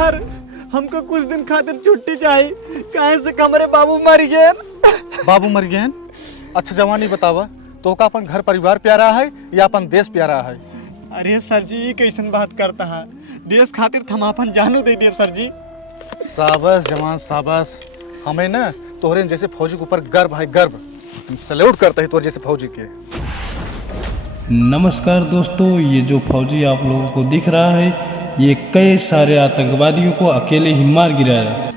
Sir हमको कुछ दिन खातिर छुट्टी चाहिए, काहे से हमारे बाबू मर गए। बाबू मर गए? अच्छा जवानी बतावा, तो का अपन घर परिवार प्यारा है या अपन देश प्यारा है? अरे सर जी ये कैसन बात करता है, देश खातिर हम अपन जानू दे दिए सर जी। शाबाश जवान शाबाश, हमें ना तोहरे जैसे फौजी के ऊपर गर्व है, गर्व। हम सैल्यूट करते हैं तोहरे जैसे फौजी के। नमस्कार दोस्तों, ये जो फौजी आप लोगों को दिख रहा है, ये कई सारे आतंकवादियों को अकेले ही मार गिराया।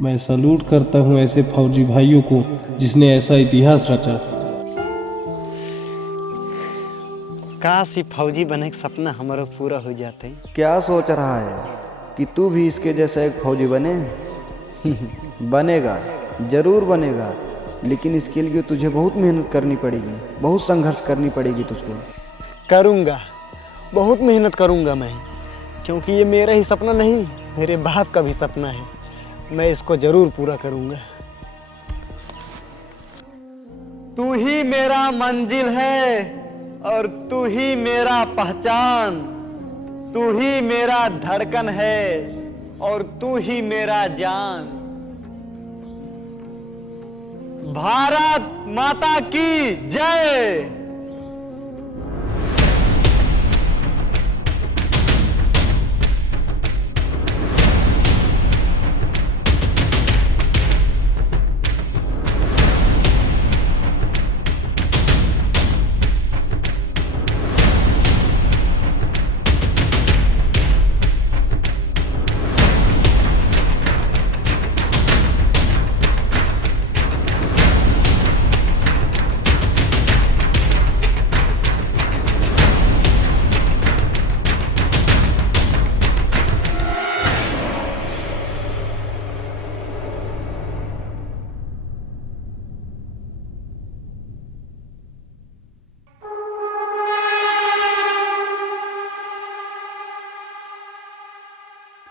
मैं सैल्यूट करता हूं ऐसे फौजी भाइयों को जिसने ऐसा इतिहास रचा। काश ये फौजी बने का सपना हमारा पूरा हो जाते। क्या सोच रहा है कि तू भी इसके जैसा एक फौजी बने? बनेगा, जरूर बनेगा, लेकिन इसके लिए तुझे बहुत मेहनत करनी पड़ेगी, बहुत संघर्ष करनी पड़ेगी तुझको। करूँगा, बहुत मेहनत करूँगा मैं, क्योंकि ये मेरा ही सपना नहीं, मेरे बाप का भी सपना है। मैं इसको जरूर पूरा करूँगा। तू ही मेरा मंजिल है और तू ही मेरा पहचान, तू ही मेरा धड़कन है और तू ही मेरा जान। भारत माता की जय।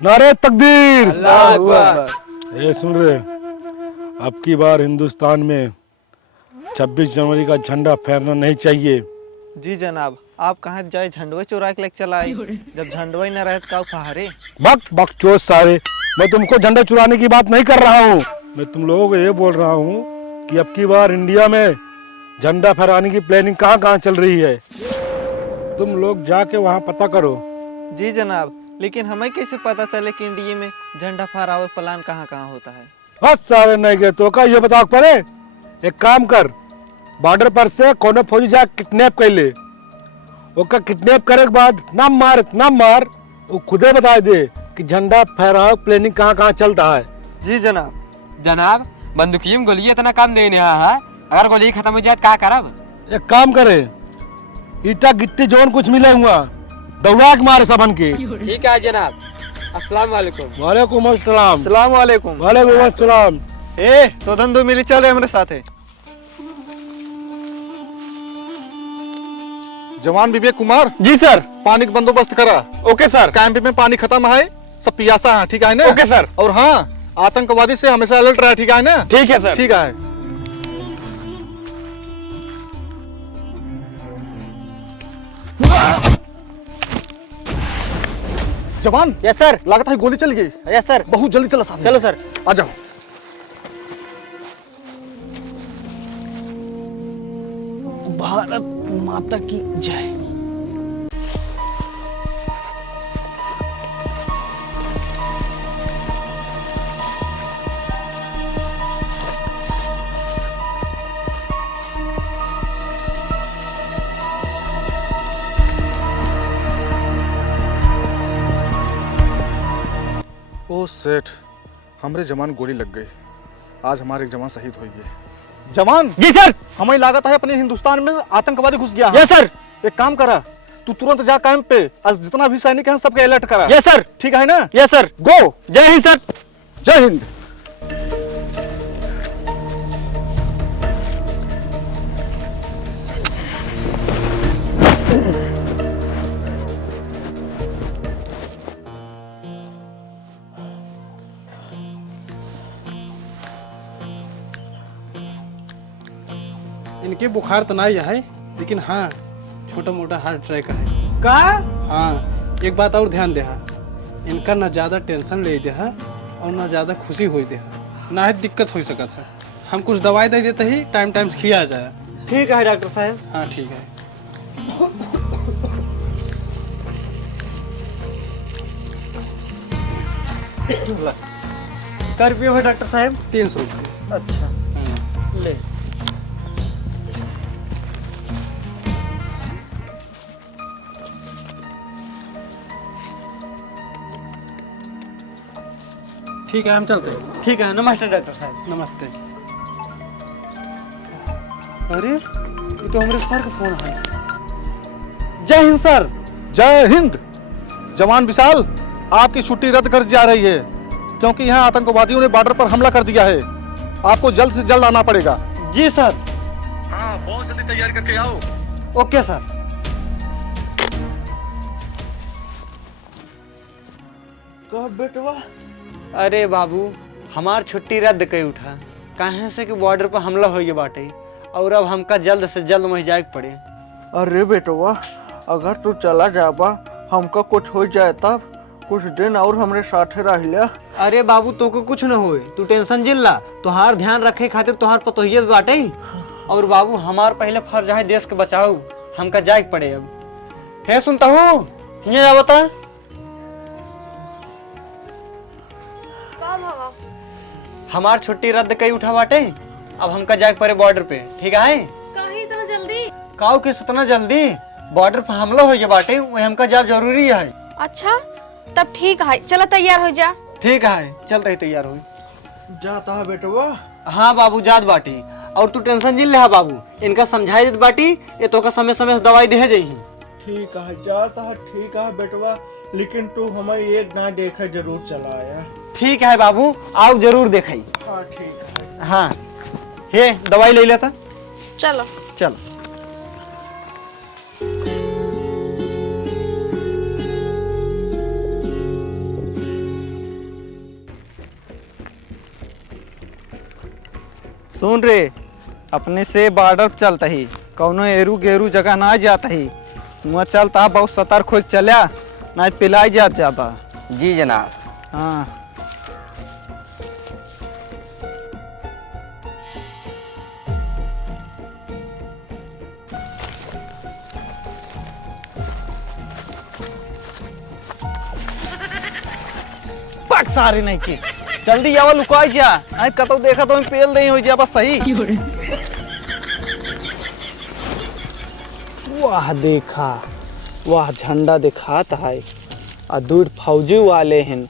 नारे तकदीर। अल्लाह अकबर। ये सुन रहे, अब की बार हिंदुस्तान में 26 जनवरी का झंडा फहरना नहीं चाहिए। जी जनाब, आप कहाँ जाए झंडवे चुरा के लेके चला आई, जब झंडवा ही न रहे तो फहारे। बकचोद सारे, मैं तुमको झंडा चुराने की बात नहीं कर रहा हूँ। मैं तुम लोगों को ये बोल रहा हूँ कि अब की बार इंडिया में झंडा फहराने की प्लानिंग कहाँ कहाँ चल रही है। तुम लोग जाके वहाँ पता करो। जी जनाब, लेकिन हमें कैसे पता चले कि इंडिया में झंडा फहरावे प्लान कहाँ कहाँ होता है? बस सारे नहीं गए तो का ये बताओ पड़े। एक काम कर, बॉर्डर पर से कोनो फौजी जा किडनैप कर ले, ओका किडनैप करे के बाद ना मार वो खुदे बता दे कि झंडा फहराओ प्लानिंग कहाँ कहाँ चलता है। जी जनाब। जनाब, बंदूकियों में गोली इतना काम नहीं है, अगर गोली खत्म हो जाए तो क्या करब? एक काम करे, ईटा गिट्टी जोन कुछ मिले हुआ दौड़ा के मारे सबन के। ठीक है जनाब। अस्सलाम वालेकुम। वालेकुम अस्सलाम। सलाम वालेकुम। वालेकुम अस्सलाम। ए तो धंधो मिली, चल हमारे साथ है। जवान विवेक कुमार। जी सर। पानी का बंदोबस्त करा। Okay sir. कैंप में पानी खत्म है, सब पियासा है, ठीक है ना? Okay sir. और हाँ, आतंकवादी से हमेशा अलर्ट रहा, ठीक है ना? ठीक है सर। ठीक है। जवान। Yes sir. लागत है गोली चल गई। Yes sir. बहुत जल्दी चला सामने। चलो सर। आ जाओ। भारत माता की जय। ओ सेठ, हमरे जवान गोली लग गई। आज हमारे एक जवान शहीद हो गए। जवान। जी सर। हमें लागत है अपने हिंदुस्तान में आतंकवादी घुस गया है। Yes sir. एक काम करा, तू तुरंत जा कैंप पे, आज जितना भी सैनिक हैं सबके अलर्ट करा। Yes sir. ठीक है ना? Yes sir. गो। जय हिंद सर। जय हिंद। इनके बुखार तो नहीं है, लेकिन हाँ छोटा मोटा हार्ट अटैक है। का हाँ एक बात और ध्यान दे, इनका ना ज़्यादा टेंशन ले दे और ना ज़्यादा खुशी हो दे, ना ही दिक्कत हो सकता है। हम कुछ दवाई दे देते ही टाइम टाइम से खिया जाए। ठीक है डॉक्टर साहब। हाँ ठीक है। क्या रुपये है डॉक्टर साहब? 300 रुपये। अच्छा हाँ। ले। ठीक है हम चलते हैं। ठीक है, नमस्ते डॉक्टर साहब। नमस्ते। अरे ये तो हमारे सर का फोन है। जय हिंद सर। जय हिंद। जवान विशाल, आपकी छुट्टी रद्द कर दी जा रही है क्योंकि यहाँ आतंकवादियों ने बॉर्डर पर हमला कर दिया है। आपको जल्द से जल्द आना पड़ेगा। जी सर। हाँ बहुत जल्दी तैयारी करके आओ। Okay sir. कह बेटवा। अरे बाबू, हमार छुट्टी रद्द कई उठा काहे से कि बॉर्डर पर हमला हो गया बाटे और अब हमका जल्द से जल्द वहीं जाए के पड़े। अरे बेटवा, अगर तू चला जाबा हमका कुछ हो जाए तब कुछ दिन और हमरे साथे रह लिया। अरे बाबू तोके कुछ न होए, तू टेंशन जिल्ला। तुहार ध्यान रखे खातिर तुहार पतोहियत बाटे। और बाबू हमार पहले फर्ज है देश के बचाओ, हमका जाए के पड़े। अब हे सुनता हूँ हियां जा बता। हमार छुट्टी रद्द कई उठा बाटे, अब हमका जाए के पड़े बॉर्डर पे। ठीक है? काहे इतना जल्दी? काऊ के इतना जल्दी? बॉर्डर पर हमला हो गया बाटे, वही हमका जाब जरूरी है। अच्छा तब ठीक है, चला तैयार हो जा। ठीक है, चलते ही तैयार हो। जाता है बेटवा। हाँ बाबू जात बाटी, और तू टेंशन जिल रहा बाबू, इनका समझाई देत बाटी, ये तो का समय समय से दवाई दे जाही। ठीक है जाता है। ठीक है बेटवा, लेकिन तू हमें एक ना देखे जरूर चला आया। ठीक है बाबू, आओ जरूर देखाई। हाँ ठीक है। हाँ हे दवाई ले लेता। चलो। चल। सुन रे, अपने से बॉर्डर चलता ही, कौनो एरू गेरू जगह ना जाता ही। मुँह चलता बहुत सतर्क हो चलिया, ना पिलाई जात जाता। जी जनाब। हाँ पक सारे नहीं की जल्दी आवा लुकाई जा। आई कतो देखा तो पेल नहीं हो जा बस सही। वाह देखा, वाह झंडा दिखाता है और दूर फौजी वाले हैं।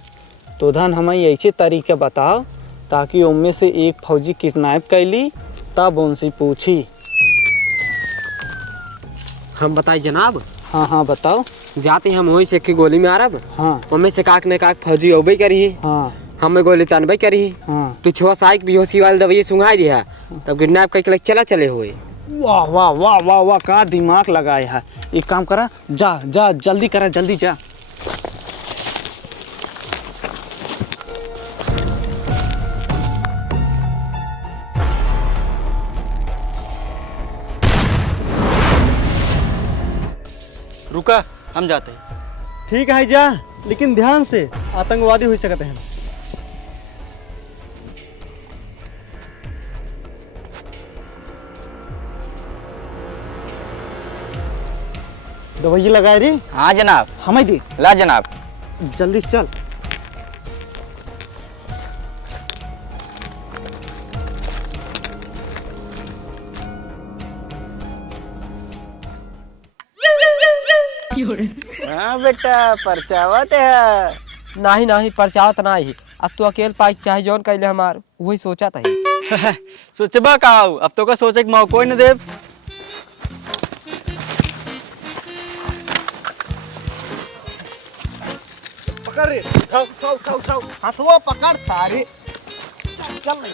तो धन हमें ऐसे तरीके बताओ ताकि उनमें से एक फौजी किडनैप कैली, तब उनसे पूछी। हम बताए जनाब। हाँ हाँ बताओ। जाते हम वहीं से की गोली में आरब। हाँ उनमें से काक ने काक फौजी ओबे करी, हाँ हमें गोली तनबे करी। हाँ। पिछुआ साइक बेहोशी वाली दवाई सुंघाई दिया, तब किडनैप करके चला चले हुए। वाह वाह वाह वाह वाह, का दिमाग लगाया है। एक काम करा, जा जा जल्दी करा, जल्दी जा। रुका, हम जाते हैं। ठीक है जा, लेकिन ध्यान से, आतंकवादी हो सकते हैं। दवाई लगाए रे। हाँ जनाब। हमें दे। ला जनाब। जल्दी से चल। हाँ बेटा, परचावत है। नहीं नहीं परचावत नहीं, अब तो अकेले पाई चाहे जौन कैले हमार वही सोचा था। सोचबा का अब तो का सोचे के मौका न देव। पकड़ रे, उठाओ उठाओ उठाओ उठाओ, हाथवा पकड़ सारे। चल चल।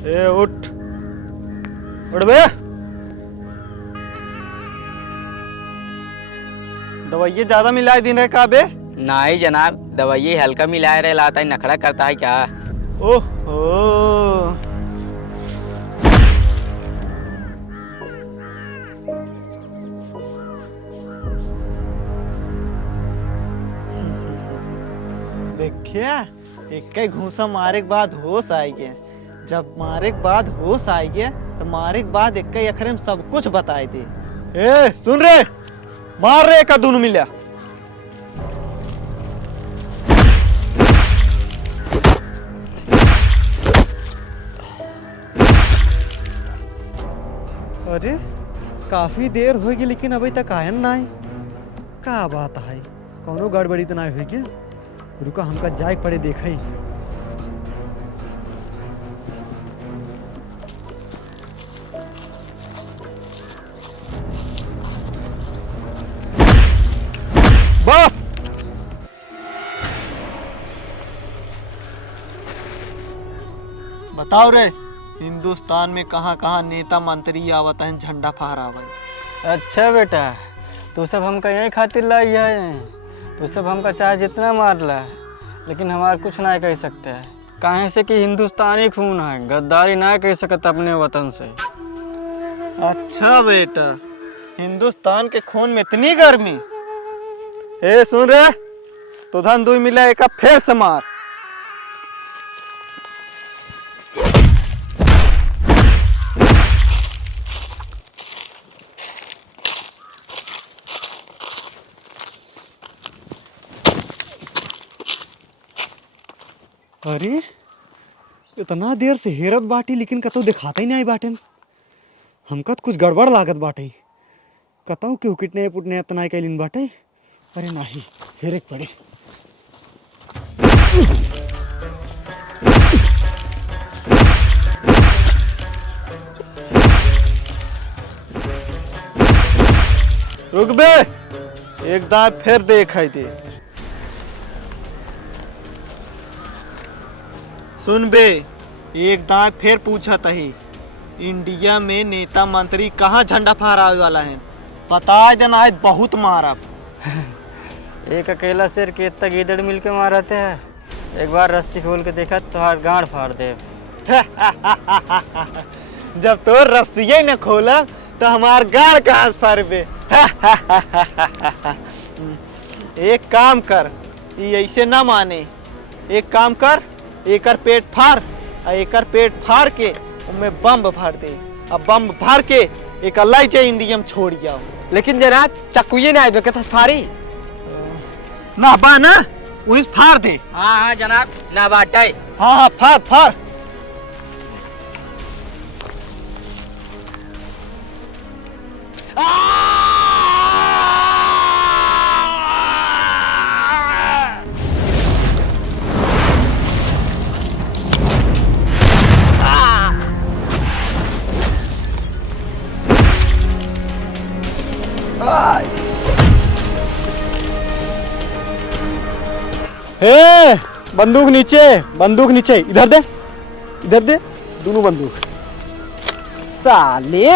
ए उठ, उठ बे। दवाइये ज्यादा मिला दिन रहे काबे? नहीं जनाब, दवाई हल्का मिलाए रहे लाता है, नखड़ा करता है क्या? ओहो, देखिए एक घूसा मारे के बाद होश आई गया। जब मारे के बाद होश आई गया तो मारे के बाद एक अखरे में सब कुछ बताई दे। ए सुन रे, मार रे का दोनों मिला। अरे काफी देर होगी लेकिन अभी तक आयन ना है। का बात है, कौनो गड़बड़ी तो ना हुई क्या? रुका हमका जाए पड़े देखा ही। बस बताओ रे, हिंदुस्तान में कहाँ कहाँ नेता मंत्री आवत हैं झंडा फहरावे? अच्छा बेटा, तू सब हमका यही खातिर लाई है। तू सब हमका चाहे जितना मार ला, लेकिन हमार कुछ ना कह सकते है। काहे से कि हिंदुस्तानी खून है, गद्दारी ना कह सकत अपने वतन से। अच्छा बेटा, हिंदुस्तान के खून में इतनी गर्मी? ए सुन रे, तो धन दुई मिला एक फिर से मार। अरे इतना देर से हेरत बाटी लेकिन कतो दिखाता ही नहीं बाटन। हमका तो कुछ गड़बड़ लागत बाटे। कतौ क्यों किडनैप उटनैप तो नहीं कैलिन बाटे? अरे नहीं, हेरेक पड़े। रुक बे, एक दांत फिर देखाई दे। सुन बे, एक दांत फिर पूछा तही, इंडिया में नेता मंत्री कहाँ झंडा फहरावे वाला है? बता देना है, बहुत मारब। एक अकेला शेर के इतना गीदड़ मिल के मारते हैं। एक बार रस्सी खोल के देखा तो हार गांड फाड़ दे। जब तो रस्सिये न खोला तो हमार गाड़ कहाँ से फाड़बे? एक काम कर, ये ऐसे ना माने। एक काम कर, एकर पेट फाड़ और एकर पेट फाड़ के उनमें बम भर दे। अब बम भर के एक अल्लाह इंडिया में छोड़ जाओ। लेकिन जनाब चक्कुए नहीं आए तो फारी ना बा ना, वही फाड़ दे। हाँ हाँ जनाब, ना बाटे। हाँ हाँ फाड़ फाड़। हे बंदूक नीचे, बंदूक नीचे, इधर दे, इधर दे दोनों बंदूक। साले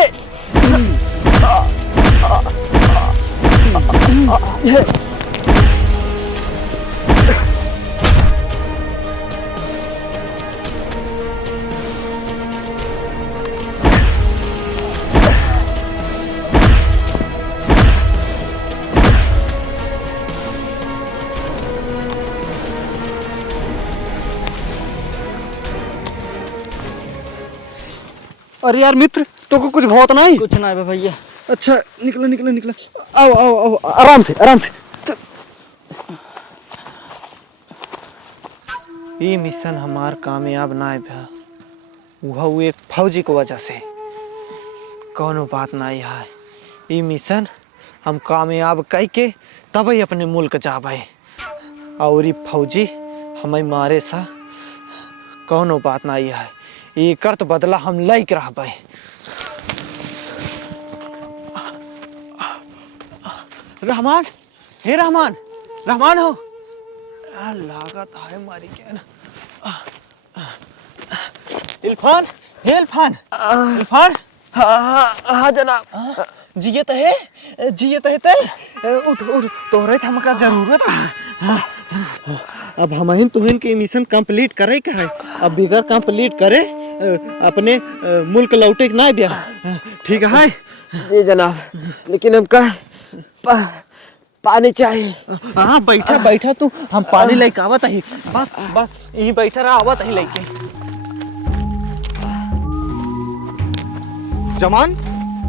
अरे यार मित्र, तो को कुछ बहुत नहीं? कुछ ना है भैया। अच्छा निकलो निकलो निकलो, आओ आओ आओ, आराम से आराम से। ये मिशन हमार कामयाब ना भा, वो एक फौजी की वजह से। कोनो बात नहीं है, ये मिशन हम कामयाब कह के तब ही अपने मुल्क जाबे। और ये फौजी हमें मारे सा कोनो बात नहीं है, ये करत बदला हम लाइक रहबे। रहमान, हे रहमान, रहमान हो लागत है मारी क्या ना। इरफान, हे इरफान, इरफान। हाँ जनाब। जियत है ते उठ उठ तोहरे हमका जरूरत है। अब हम तुहन के मिशन कंप्लीट करे का है। अब बिगर कंप्लीट करे अपने मुल्क लौटे के ना दिया। ठीक है जी जनाब, लेकिन हमका पानी चाहिए। हाँ बैठा बैठा तू, हम पानी लेके आवत ही। बस बस यही बैठा रहा, आवत ही लेके। जवान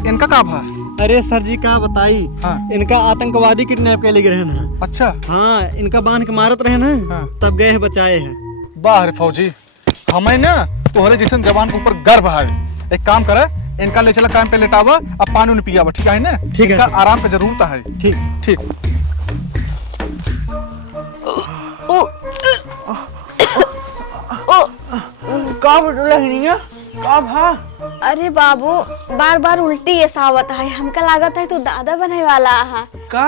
इनका का भा? अरे सर जी का बताई। हाँ। इनका आतंकवादी किडनैप के लिए रहे ना। अच्छा। हाँ, इनका बांध के मारत रहे ना। हाँ। तब गए हैं, बचाए हैं। वाह रे फौजी, हमें ना तोहरे जैसे जवान के ऊपर गर्व है। एक काम करे, इनका ले चला काम पे लेटावा, अब पानी उन्हें पियावा, ठीक है ना? ठीक है, इनका ठीक। आराम का जरूरत है। ठीक ठीक। का बटुला हिनिया का भा? अरे बाबू, बार बार उल्टी ऐसा आवत है। हमका लागत है तू दादा बने वाला है। का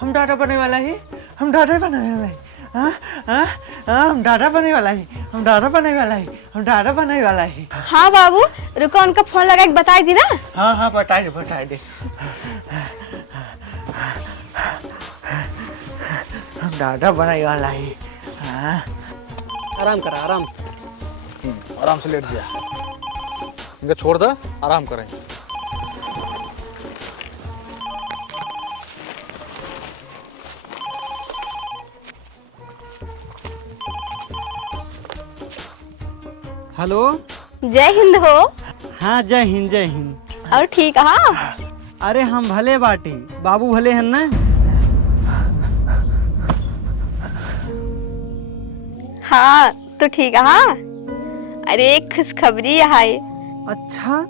हम दादा बने वाला ही? हम दादा बने वाला ही? हाँ हाँ हाँ, हम दादा बने वाला ही, हम दादा बने वाला ही, हम दादा बने वाला ही। हाँ बाबू, रुको, उनका फोन लगा के बताई दी ना। हाँ हाँ बता दे। हम दादा बने वाला ही। हाँ आराम करा, आराम। आराम से लेट जा, इनका छोड़ दे, आराम करें। हेलो। जय हिंद हो। हाँ, जय हिंद जय हिंद। और ठीक है? अरे हम भले बाटी, बाबू भले हैं ना। हाँ तो ठीक है। अरे एक खुशखबरी है। अच्छा,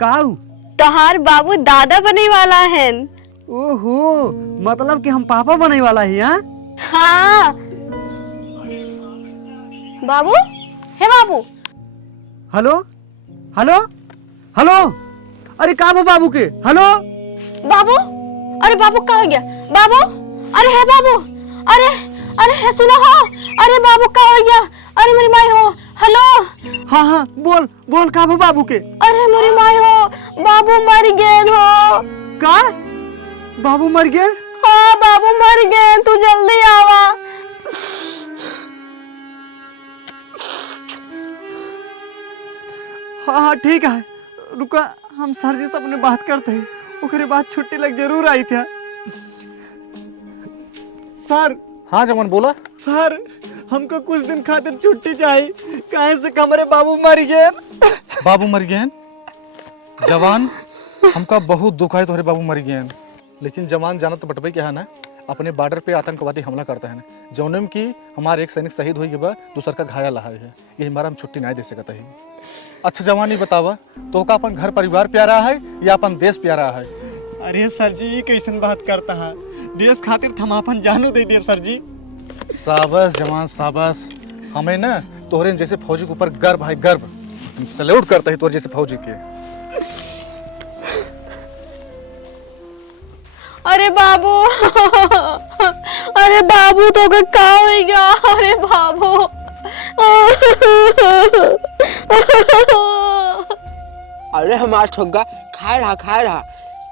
काऊ? तोहार बाबू दादा बने वाला है। ओहो, मतलब कि हम पापा बने वाला ही। हाँ हाँ बाबू, हे बाबू। हेलो हेलो हेलो, अरे का वो बाबू के? हेलो बाबू, अरे बाबू कहाँ गया? बाबू, अरे है बाबू, अरे अरे है, सुनो हो। अरे बाबू कहाँ हो गया? अरे मेरी माई हो। हेलो। हाँ हाँ, बोल बोल, का वो बाबू के? अरे मेरी माई हो, बाबू मर गए हो। का बाबू मर गए? हाँ बाबू मर गए, तू जल्दी आवा। हाँ हाँ ठीक है, रुका, हम सर जी से अपने बात करते हैं। उसके बाद छुट्टी लग जरूर आई थी। सर। हाँ जवान बोला। सर, हमको कुछ दिन खातिर छुट्टी चाहिए। कहीं से हमारे बाबू मर गए। बाबू मर गए? जवान, हमका बहुत दुख है तोहरे बाबू मर गए। लेकिन जवान जाना तो बटबई क्या है ना, अपने बॉर्डर पे आतंकवादी हमला करते हैं, जौनम की हमारे एक सैनिक शहीद हुई के बाद दूसर का घायल है। ये हमारा हम छुट्टी नहीं दे सकता है। अच्छा जवान, ये बतावा, तो का अपन घर परिवार प्यारा है या अपन देश प्यारा है? अरे सर जी, ये कैसन बात करता है? देश खातिर हम अपन जानू दे देव सर जी। शाबाश जवान शाबाश, हमें ना तोहरे जैसे फौजी के ऊपर गर्व है, गर्व। सैल्यूट करते हैं तोहरे जैसे फौजी के। अरे बाबू, अरे बाबू तो का हो गया? अरे बाबू। अरे हमार ठोका खाए रहा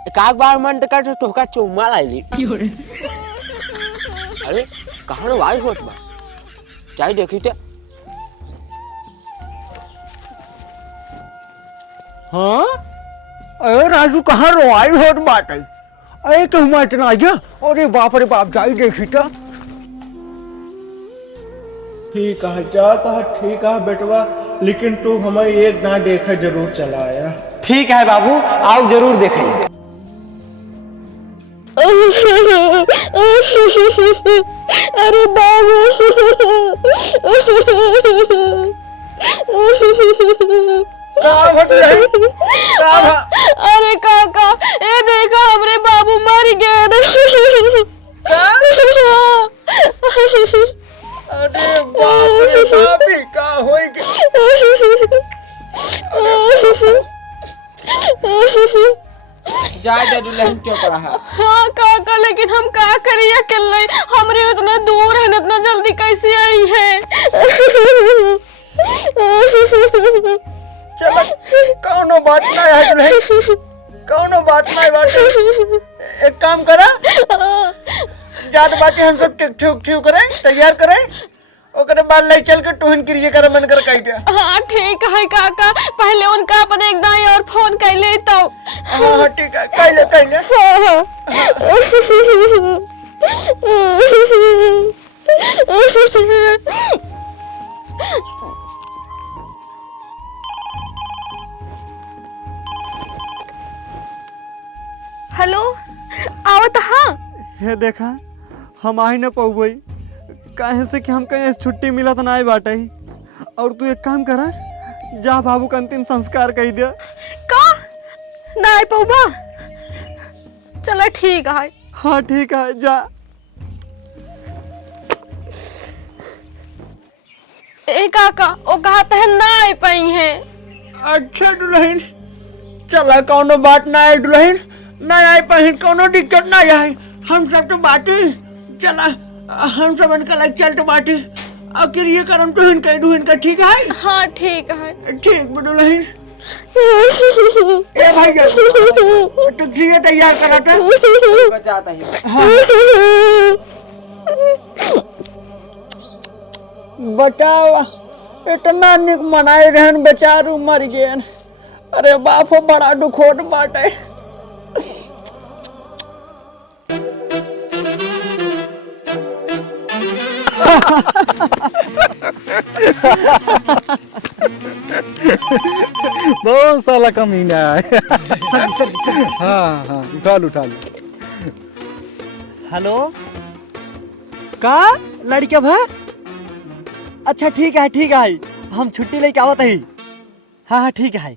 एक आध बार मन कर तो ठोका चुम्मा लाई। अरे कहाँ ना वाई होत बा, चाहे देखी ते। हाँ, अरे राजू कहाँ रोआई होत बात है? अरे तो हम इतना आ गया। अरे बाप रे बाप, जाई देखी तो। ठीक है, जाता है, ठीक है बेटवा, लेकिन तू हमें एक ना देखा जरूर चला आया। ठीक है बाबू, आओ जरूर देखें। अरे बाबू। अरे काका, ये देखो हमरे बाबू मर गए। अरे बाप रे बाप, ही का होई गया? जाए दे दुल्हन चुप रहा। हाँ काका, लेकिन हम का करिए अकेले? हमरे इतना दूर है, इतना जल्दी कैसे आई है? चलो, कौनो बात नहीं है, कौनो बात नहीं बात। बाद बातें हम सब ठीक ठीक ठीक करें, तैयार करें, ओकरे बाद ले चल के टोहन क्रिए कर मन कर कह दिया। हाँ ठीक है काका, पहले उनका अपन एक दाई और फोन कर ले तो। हाँ ठीक है, कह ले कह ले। हेलो, आवत हाँ। हे देखा हम आ ही न पहुँच, काहे से कि हम कहीं छुट्टी मिला तो ना आई बाटे ही। और तू एक काम करा, जा बाबू का अंतिम संस्कार कह दिया। का ना आई पौबा, चलो ठीक है। हाँ ठीक है, जा। ए काका, वो कहते हैं ना आई पाई है। अच्छा दुल्हन, चला कौनो बात ना है दुल्हन, ना आई पहन कोनो दिक्कत ना है। हम सब तो बाटे, चला हम सब इनका लग चल तो बाटे। आखिर ये करम तो इनका दुल्हन, ठीक है। हाँ ठीक है। ठीक दुल्हन। ए भाई तो घी तैयार करा था। बचाता ही। बताओ, इतना निक मनाए रहन, बेचारू मर गए। अरे बाप, बड़ा दुखोट बाटे। बहुत साला कमीना है। हाँ हाँ, उठा लो उठा लो। हेलो, का लड़के भा? अच्छा ठीक है, हम छुट्टी लेके आवत ही। हाँ हाँ ठीक है।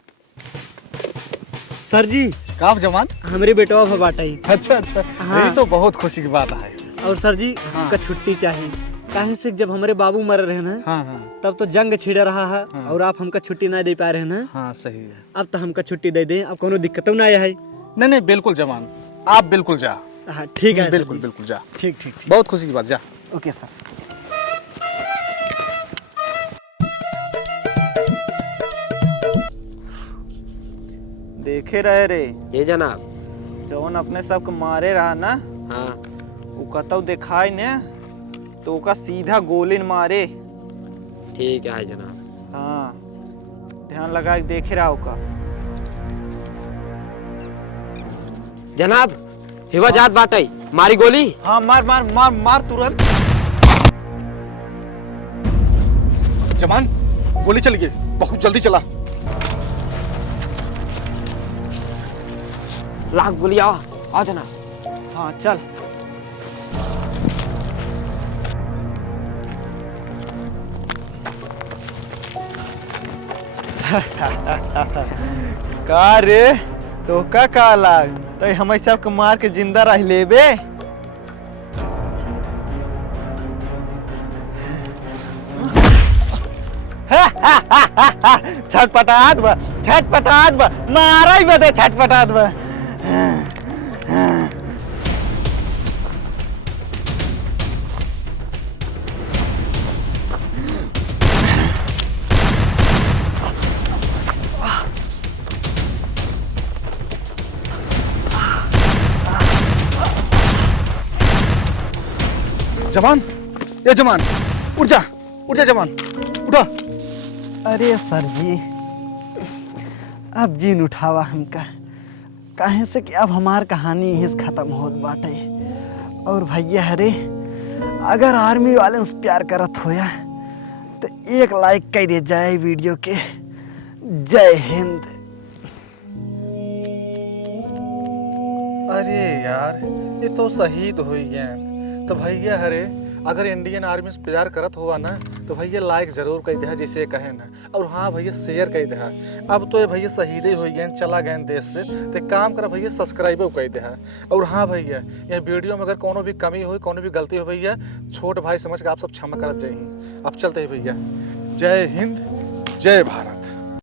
सर जी, काम जवान। हमारे बेटवा भा बाटा ही। अच्छा अच्छा, हाँ। यही तो बहुत खुशी की बात है। और सर जी, हमका छुट्टी चाहिए। काहे से जब हमारे बाबू मर रहे हैं हाँ हाँ तब तो जंग छिड़ रहा है। हाँ। और आप हमका छुट्टी ना दे पा रहे हैं। हाँ, सही है। अब तो हमका छुट्टी दे दें, अब कोनो दिक्कत ना आया है। नहीं नहीं, बिल्कुल जवान, आप बिल्कुल जा। हाँ ठीक है, बिल्कुल बिल्कुल जा। ठीक ठीक। बहुत खुशी की बात, जा। Okay sir. देखे रहे रे, ये जनाब। जौन अपने सबके मारे रहा ना, हाँ वो कतौ दिखाई ने तो ओका सीधा गोली न मारे। ठीक है जनाब। हाँ, ध्यान लगा के देखे रहा ओका। जनाब, हिवा जात बाटे, मारी गोली। हाँ, मार मार मार मार तुरंत। जवान, गोली चली गई, बहुत जल्दी चला। लाख गोली, आओ जनाब। हाँ चल। का रे, तो का लाग तो हम सबके मार के जिंदा रह लेबे। छटपटात बा मारा ही बदे छटपटात बा। जवान, ये जवान, उठ जा जवान, उठा। अरे सर जी, अब जीन उठावा हमका, काहे से कि अब हमार कहानी यहीं से खत्म होत बाटे। और भैया हरे, अगर आर्मी वाले से प्यार करत होया तो एक लाइक कर दे जाए वीडियो के। जय हिंद। अरे यार, ये तो शहीद हो गए। तो भैया हरे, अगर इंडियन आर्मी से प्यार करत हुआ ना तो भैया लाइक जरूर कर दे, जैसे कहे ना। और हाँ भैया, शेयर कर दे। अब तो ये भैया शहीदे हो गए, चला गए देश से, तो काम कर भैया सब्सक्राइब कर दे। और हाँ भैया, ये वीडियो में अगर कोनो भी कमी हो, कोनो भी गलती हो भैया, छोट भाई समझ के आप सब क्षमा करत जाइए। अब चलते हैं भैया। जय हिंद, जय भारत।